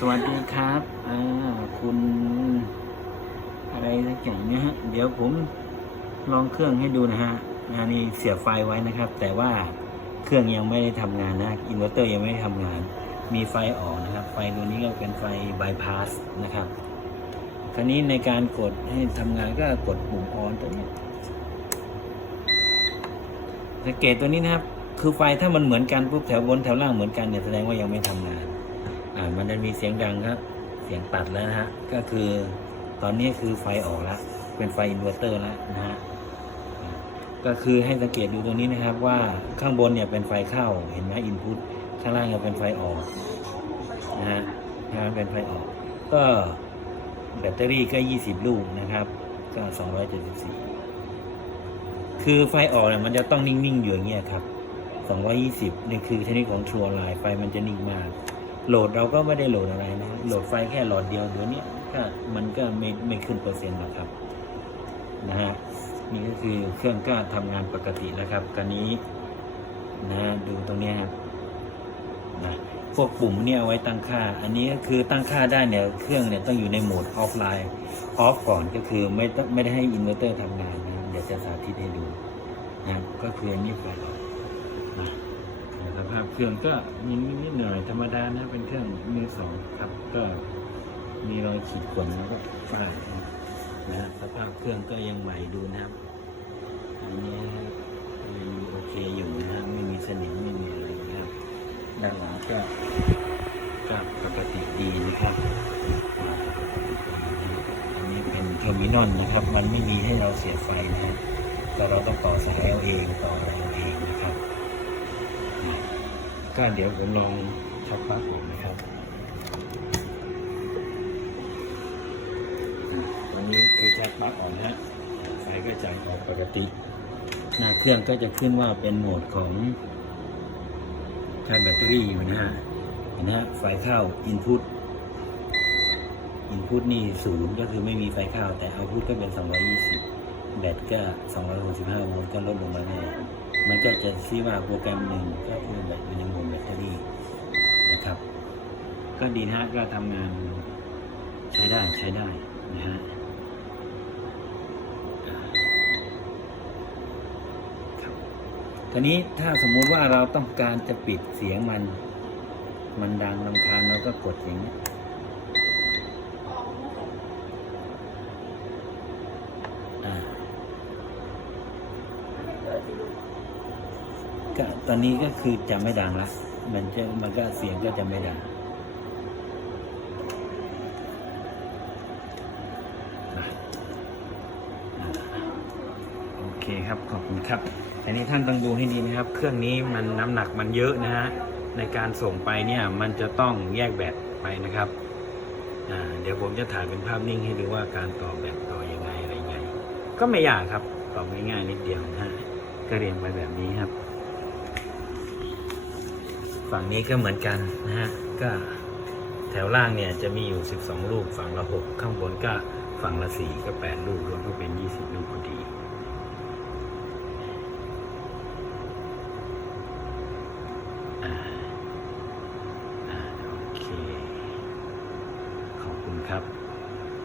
สวัสดีครับอ่าคุณอะไรสักอย่างเนี่ยฮะ เดี๋ยวผมลองเครื่องให้ดูนะฮะอันนี้เสียบไฟไว้นะครับ แต่ว่าเครื่องยังไม่ได้ทำงานนะ อินเวอร์เตอร์ยังไม่ได้ทำงาน มีไฟออกนะครับ ไฟตัวนี้ก็เป็นไฟบายพาสนะครับ คราวนี้ในการกดให้ทำงานก็กดปุ่มออนตัวนี้ สังเกตตัวนี้นะครับ คือไฟถ้ามันเหมือนกันปุ๊บแถวบนแถวล่างเหมือนกันเนี่ยแสดงว่ายังไม่ทำงาน อ่ามันจะมีเสียงดังครับ เสียงตัดแล้วนะฮะ ก็คือตอนนี้คือไฟออกแล้ว เป็นไฟอินเวอร์เตอร์แล้วนะฮะ ก็คือให้สังเกตดูตรงนี้นะครับว่าข้างบนเนี่ยเป็นไฟเข้า เห็นไหมอินพุตข้างล่างจะเป็นไฟออกนะฮะนะเป็นไฟออก ก็แบตเตอรี่ก็ 20 ลูกนะครับ ก็ 274 คือไฟออกเนี่ยมันจะต้องนิ่ง ๆ อยู่อย่างเงี้ยครับ 220 นี่คือเทคนิคของชัวร์ไลน์ไฟมันจะนิ่งมาก โหลดเราก็ไม่ได้โหลดอะไรนะโหลดไฟแค่หลอดเดียวเดี๋ยวนี้ก็มันก็ไม่ไม่ขึ้นเปอร์เซ็นต์หรอกครับนะฮะนี่ก็คือเครื่องก็ทำงานปกติแล้วครับกันนี้นะฮะดูตรงนี้ครับนะพวกปุ่มเนี่ยไว้ตั้งค่า อันนี้ก็คือตั้งค่าได้เนี่ยเครื่องเนี่ยต้องอยู่ในโหมดออฟไลน์ออฟก่อนก็คือไม่ต้องไม่ได้ให้อินเวอร์เตอร์ทำงานนะเดี๋ยวจะสาธิตให้ดูนะก็คืออันนี้ไฟออกนะ สภาพ เครื่องก็มีนิดหน่อยธรรมดานะเป็นเครื่องมือสองครับ ก็มีรอยขีดข่วนแล้วก็ฝ้านะนะสภาพเครื่องก็ยังใหม่ดูนะครับอันนี้ยังโอเคอยู่นะครับไม่มีสนิมไม่มีอะไรนะครับด้านหลังก็ก็ปกติดีนะครับอันนี้เป็นเทอร์มินอลนะครับ มันไม่มีให้เราเสียบไฟนะฮะก็เราต้องต่อสายเอาเองต่ออะไรเอาเองนะครับ ก็เดี๋ยวผมลองชักปลั๊กดูนะครับตรงนี้คือชักปลั๊กออกนะฮะไฟก็จ่ายออกปกติ หน้าเครื่องก็จะขึ้นว่าเป็นโหมดของชาร์จแบตเตอรี่อยู่นะฮะเห็นนะฮะไฟเข้า input input นี่ศูนย์ก็คือไม่มีไฟเข้าแต่ output ก็เป็น 220 แบตก็ 265 โวลต์ก็ลดลงมาแน่ มันก็จะชี้ว่าโปรแกรมหนึ่งก็คือแบตอยู่ในหมดแบตเตอรี่นะครับ ก็ดีนะฮะก็ทำงานใช้ได้ใช้ได้นะฮะครับทีนี้ถ้าสมมุติว่าเราต้องการจะปิดเสียงมัน มันดังรำคาญเราก็กดอย่างนี้อ่า ก็ตอนนี้ก็คือจะไม่ดังละมันจะมันก็เสียงก็จะไม่ดังโอเคครับขอบคุณครับ อันนี้ท่านต้องดูให้ดีนะครับ เครื่องนี้มันน้ำหนักมันเยอะนะฮะในการส่งไปเนี่ยมันจะต้องแยกแบตไปนะครับเดี๋ยวผมจะถ่ายเป็นภาพนิ่งให้ดูว่าการต่อแบตต่อยังไงอะไรยังไงก็ไม่ยากครับต่อง่ายๆนิดเดียวนะฮะก็เรียงไปแบบนี้ครับ ฝั่งนี้ก็เหมือนกันนะฮะก็แถวล่างเนี่ยจะมีอยู่ 12 ลูกฝั่งละ 6 ข้างบนก็ฝั่งละ 4 ก็ 8 ลูกรวมก็เป็น 20